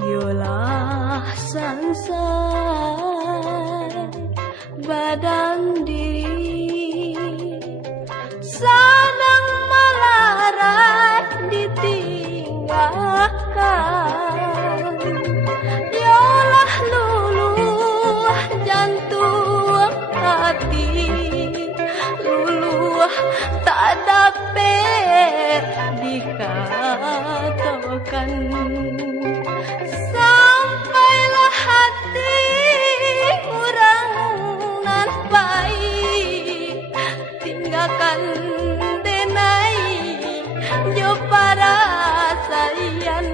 Yolah sansai badan diri sadang melarat ditinggalkan. Yolah luluh jantung hati, luluh tak dapat dikatakan. Sampailah hati orang nan baik, tinggalkan denai jo para sayan.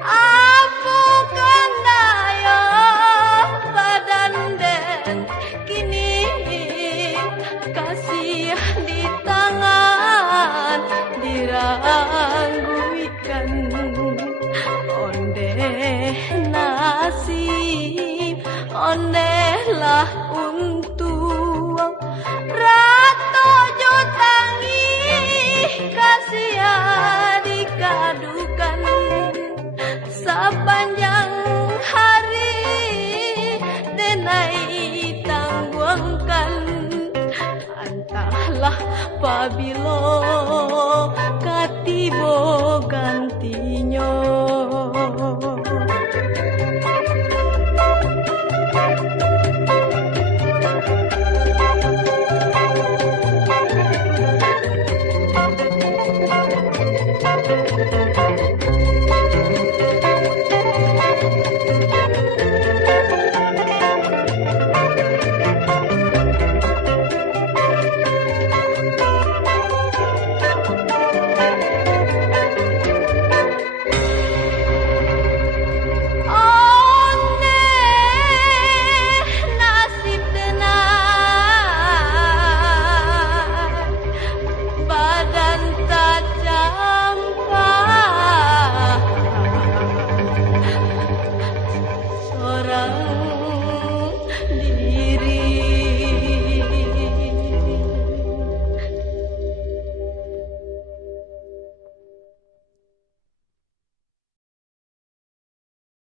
Apukan dayo badan den kini kasih di tangan dirangguikan. Ondeh nasib, ondehlah untung Rato Jotangi kasih dikadukan. Sepanjang hari denai tangguangkan. Entahlah pabilo katibo